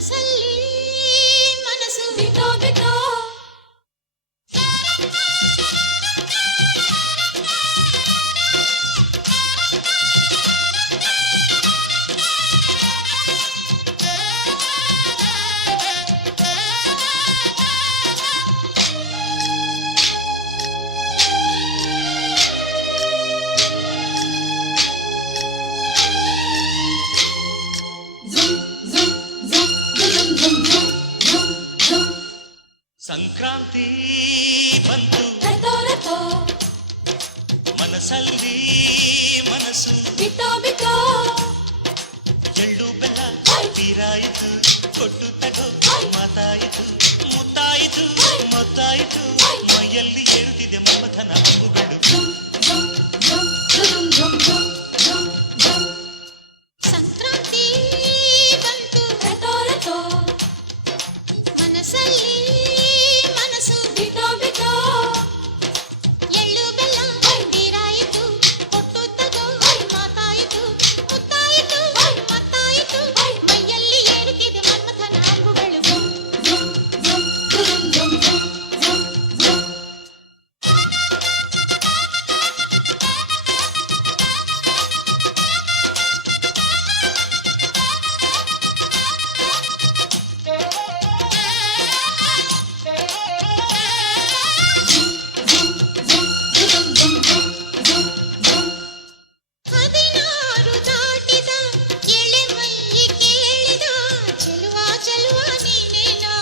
ಮನಸ್ಸಲ್ಲಿ ಮನಸ್ಸು ಬಿಟ್ಟೋ ಬಿಟ್ಟೋ ಸಂಕ್ರಾಂತಿ ಬಂತು ಮನಸ್ಸಲ್ಲಿ ಮನಸ್ಸು ಬಿಟ್ಟೋ ಬಿಟ್ಟೋ ಎಳ್ಳು ಬೆಲ್ಲ ತೀರಾಯಿತು ಕೊಟ್ಟು ತಗೋ ಮಾತಾಯಿತು ಮುತ್ತಾಯಿತು ಮತ್ತಾಯಿತು ಮೈಯಲ್ಲಿ ಏರುತ್ತಿದೆ ಮಮಥನ ಹಬ್ಬುಗಳು ಸಂಕ್ರಾಂತಿ ಬಂತು ಮನಸ್ಸಲ್ಲಿ ಮನಸ್ಸು ಬಿಟ್ಟೋ ಬಿಟ್ಟೋ ಎಳ್ಳು ಬೆಲ್ಲ ತೀರಾಯಿತು ಕೊಟ್ಟು ತಗೋ ಮಾತಾಯಿತು ಮುತ್ತಾಯಿತು ಮತ್ತಾಯಿತು ಮೈಯಲ್ಲಿ ಏರುತ್ತಿದೆ ಮನ್ಮಥನ ಅಂಬುಗಳು ಹದಿನಾರು ದಾಟಿದ ಎಳೆ ಮೈ ಕೇಳಿದ ಚೆಲುವ ಚೆಲುವ ನೀನೇನೋ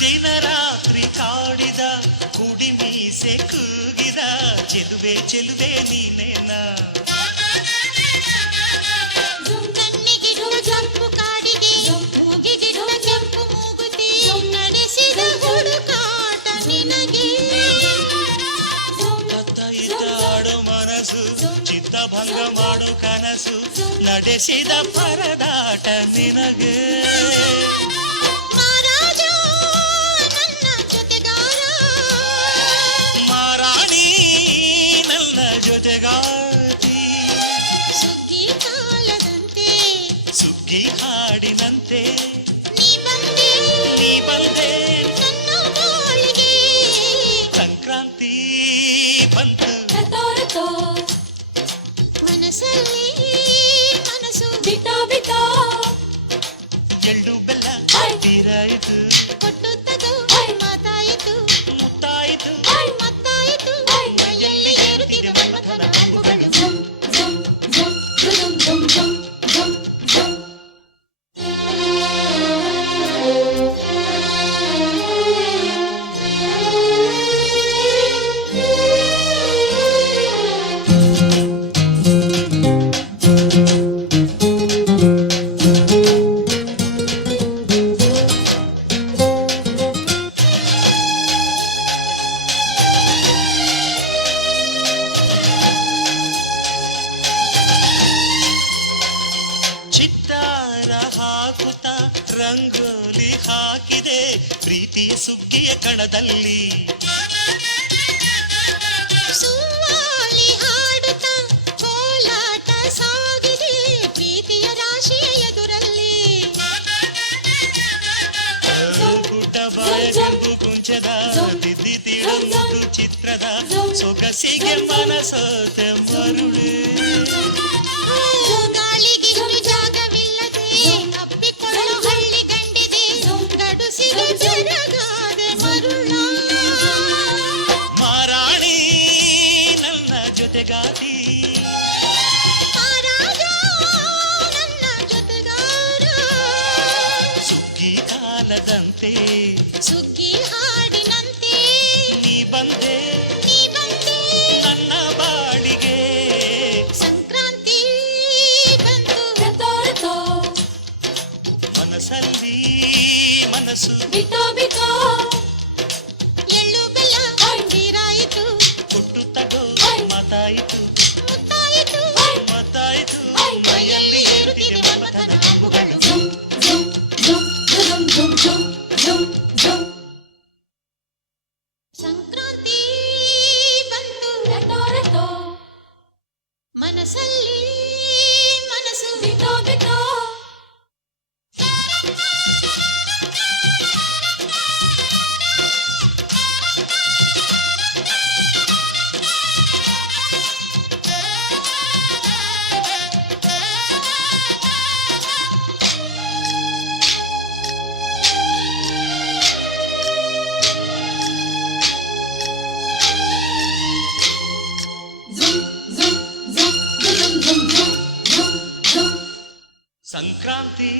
ದಿನ ರಾತ್ರಿ ಕಾಡಿದ ಕುಡಿ ಮೀಸೆ ಕೂಗಿದ ಚೆಲುವೆ ಚೆಲುವೆ ನೀನೇನ ಕಣ್ಣಿಗಿಡುವ ಜಂಪು ಕಾಡಿಗೆ ಮೂಗಿಗಿಡುವ ಕೆಂಪು ಮೂಗುತಿ ನಡೆಸಿದ ಹುಡುಕಾಟ ನಿನಗೆ ಅತ್ತ ಇತ್ತ ಆಡೋ ಮನಸ್ಸು ಚಿತ್ತಭಂಗ ಮಾಡೋ ಕನಸು ನಡೆಸಿದ ಪರದಾಟ ನಿನಗೆ ಮಹಾರಾಜ ನನ್ನ ಜೊತೆಗಾರ ಮಾರಾಣಿ ನನ್ನ ಜೊತೆಗಾತಿ ಸುಗ್ಗಿ ಕಾಲದಂತೆ ಸುಗ್ಗಿ ಹಾಡಿನಂತೆ ನೀ ಬಂದೆ ನೀ ಬಂದೆ ನನ್ನ ಬಾಳಿಗೆ ಸಂಕ್ರಾಂತಿ ಬಂತು ಮನಸ್ಸಲ್ಲಿ ಮನಸ್ಸು ಬಿಟ್ಟೋ ಬಿಟ್ಟೋ ಎಳ್ಳು ಬೆಲ್ಲ ತೀರಾಯಿತು ಕೊಟ್ಟು ತಗೋ ಮಾತಾಯಿತು ಮುತ್ತಾಯಿತು ಮತ್ತಾಯಿತು ಮೈಯಲ್ಲಿ ಏರುತ್ತಿದೆ ಮನ್ಮಥನ ಅಂಬುಗಳು ಚಿತ್ತಾರ ಹಾಕುತ್ತಾ ರಂಗೋಲಿ ಹಾಕಿದೆ ಪ್ರೀತಿಯ ಸುಗ್ಗಿಯ ಕಣದಲ್ಲಿ ಸುವಾಲಿ ಹಾಡುತ್ತಾ ಕೋಲಾಟ ಸಾಗಿದೆ ಪ್ರೀತಿಯ ರಾಶಿಯ ಎದುರಲ್ಲಿ ಗುಡ್ಡ ಬಾಯ ಕೆಂಪು ಕುಂಚದ ತಿದ್ದಿ ತೀಳು ಚಿತ್ರದ ಸೊಗಸಿಗೆ ಮನಸೋತೆ ಮರುಳು ಗಾಳಿಗೆ ಜಾಗವಿಲ್ಲದೆ ಅಪ್ಪಿಕೊಳ್ಳೋ ಹಳ್ಳಿ ಗಂಡಿದೆ ಗಡುಸಿಗೆ ಜರಗಾದೆ ಮರುಳ ಮಾರಾಣಿ ನನ್ನ ಜೊತೆಗಾತಿ ಮಹಾರಾಜ ನನ್ನ ಜೊತೆಗಾರ ಸುಗ್ಗಿ ಕಾಲದಂತೆ ಸುಗ್ಗಿ ಹಾಡಿನಂತೆ ನೀ ಬಂದೆ ನನ್ನ ಬಾಳಿಗೆ ಸಂಕ್ರಾಂತಿ ಬಂತು ಮನಸ್ಸಲ್ಲಿ ಮನಸ್ಸು ಬಿಟ್ಟೋ ಬಿಟ್ಟೋ ಎಳ್ಳು ಬೆಲ್ಲ ತೀರಾಯಿತು ಕೊಟ್ಟು ತಗೋ ಮಾತಾಯಿತು ಮುತ್ತಾಯಿತು ಮತ್ತಾಯಿತು ಮೈಯಲ್ಲಿ ಏರುತ್ತಿದೆ ಮಮಥನ ಅಂಬುಗಳು ಸಂಕ್ರಾಂತಿ ಬಂತು ಮನಸ್ಸಲ್ಲಿ ಮನಸ್ಸು ಬಿಟ್ಟೋ ಬಿಟ್ಟೋ ಸಂಕ್ರಾಂತಿ